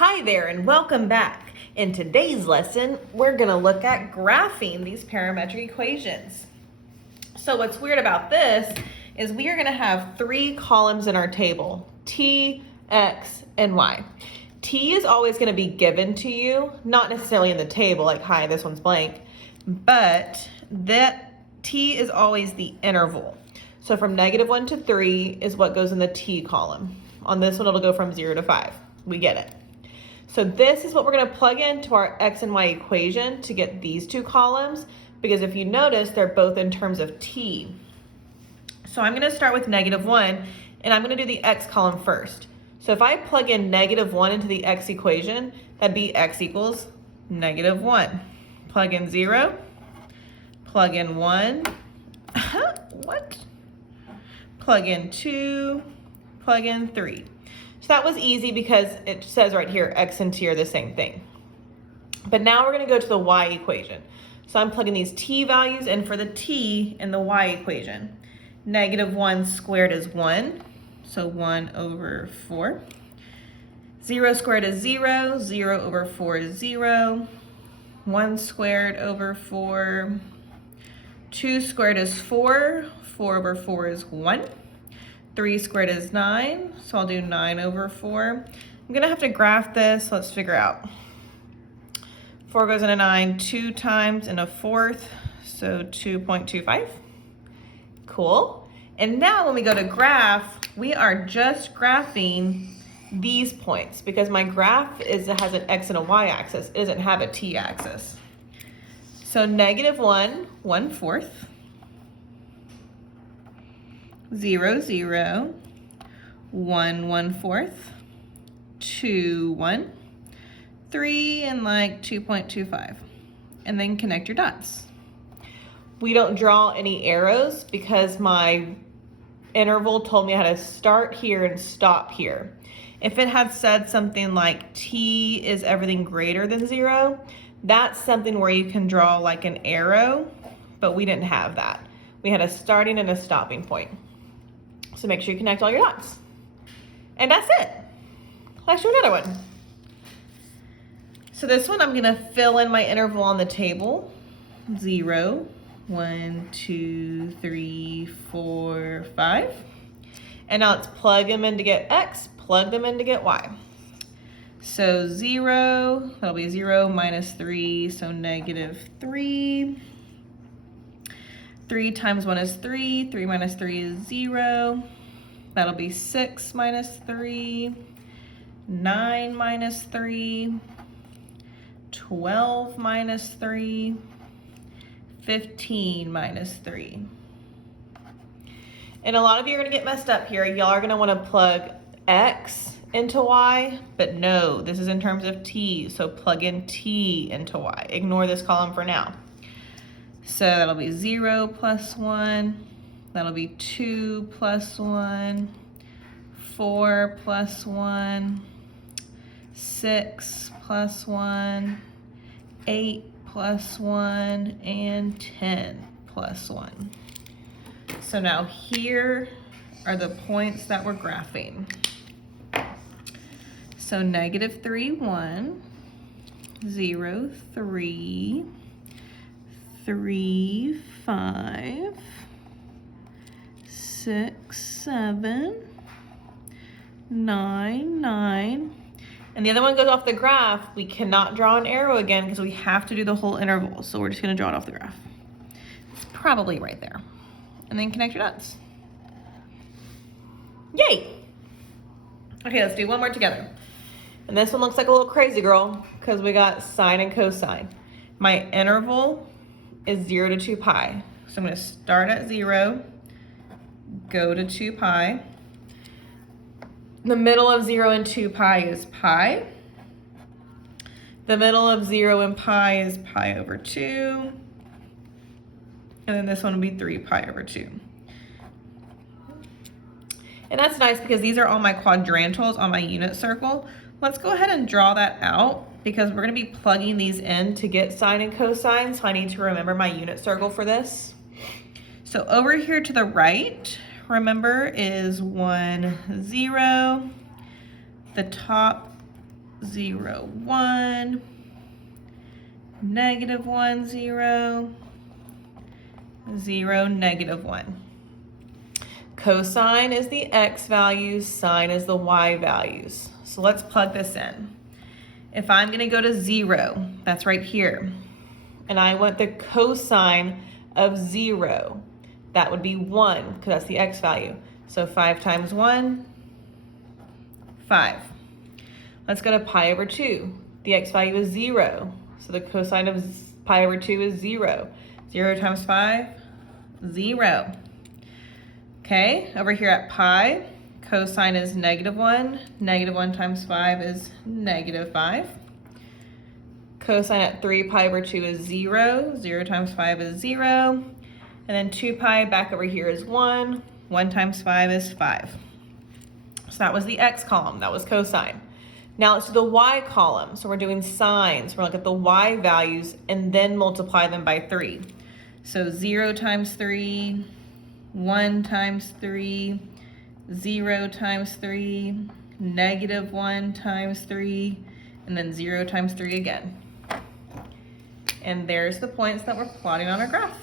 Hi there and welcome back. In today's lesson, we're going to look at graphing these parametric equations. So what's weird about this is we are going to have three columns in our table, t, x, and y. T is always going to be given to you, not necessarily in the table, like, hi, this one's blank, but that t is always the interval. So from -1 to 3 is what goes in the t column. On this one, it'll go from 0 to 5. We get it. So this is what we're going to plug into our x and y equation to get these two columns, because if you notice, they're both in terms of t. So I'm going to start with -1, and I'm going to do the x column first. So if I plug in -1 into the x equation, that'd be x equals -1. Plug in 0, plug in 1, what? Plug in 2, plug in 3. So that was easy because it says right here x and t are the same thing. But now we're going to go to the y equation. So I'm plugging these t values in for the t in the y equation. -1 squared is 1, so 1 over 4. 0 squared is 0, 0 over 4 is 0. 1 squared over 4. 2 squared is 4, 4 over 4 is 1. 3 squared is 9, so I'll do 9 over 4. I'm gonna have to graph this, let's figure out. 4 goes into 9 2 times and a fourth, so 2.25. Cool. And now when we go to graph, we are just graphing these points because my graph has an x and a y axis. It doesn't have a t axis. So -1, 1/4. 0, 0, 1, 1/4, 2, 1, 3, and like 2.25. And then connect your dots. We don't draw any arrows because my interval told me how to start here and stop here. If it had said something like t is everything greater than 0, that's something where you can draw like an arrow, but we didn't have that. We had a starting and a stopping point. So make sure you connect all your dots. And that's it. Let's do another one. So this one, I'm gonna fill in my interval on the table. 0, 1, 2, 3, 4, 5. And now let's plug them in to get x, plug them in to get y. So 0, that'll be 0 minus 3, so -3. 3 times 1 is 3, 3 minus 3 is 0. That'll be 6 minus 3, 9 minus 3, 12 minus 3, 15 minus 3. And a lot of you are gonna get messed up here. Y'all are gonna wanna plug x into y, but no, this is in terms of t, so plug in t into y. Ignore this column for now. So that'll be 0 plus 1, that'll be 2 plus 1, 4 plus 1, 6 plus 1, 8 plus 1, and 10 plus 1. So now here are the points that we're graphing. So -3, 1, 0, 3, 3, 5, 6, 7, 9, 9. And the other one goes off the graph. We cannot draw an arrow again because we have to do the whole interval. So we're just gonna draw it off the graph. It's probably right there. And then connect your dots. Yay! Okay, let's do one more together. And this one looks like a little crazy girl because we got sine and cosine. My interval is 0 to 2 pi. So I'm going to start at 0, go to 2 pi. The middle of 0 and 2 pi is pi. The middle of 0 and pi is pi over 2. And then this one will be 3 pi over 2. And that's nice because these are all my quadrantals on my unit circle. Let's go ahead and draw that out because we're going to be plugging these in to get sine and cosine, so I need to remember my unit circle for this. So over here to the right, remember, is 1, 0. The top 0, 1, negative 1, 0, 0, negative 1. Cosine is the x values, sine is the y values. So let's plug this in. If I'm going to go to 0, that's right here, and I want the cosine of 0, that would be 1, because that's the x value. So 5 times 1, 5. Let's go to pi over 2. The x value is 0, so the cosine of pi over 2 is 0. 0 times 5, 0. Okay, over here at pi, cosine is negative 1. Negative 1 times 5 is negative 5. Cosine at 3 pi over 2 is 0. 0 times 5 is 0. And then 2 pi back over here is 1. 1 times 5 is 5. So that was the x column. That was cosine. Now let's do the y column. So we're doing sines. We're going to look at the y values and then multiply them by 3. So 0 times 3, 1 times 3, 0 times 3, negative 1 times 3, and then 0 times 3 again. And there's the points that we're plotting on our graph.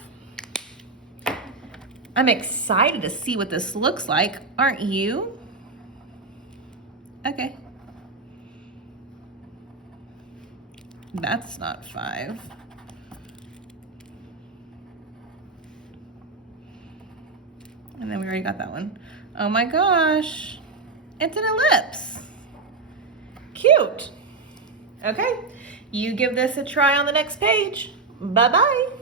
I'm excited to see what this looks like, aren't you? Okay. That's not 5. And then we already got that one. Oh my gosh, it's an ellipse. Cute. Okay, you give this a try on the next page. Bye-bye.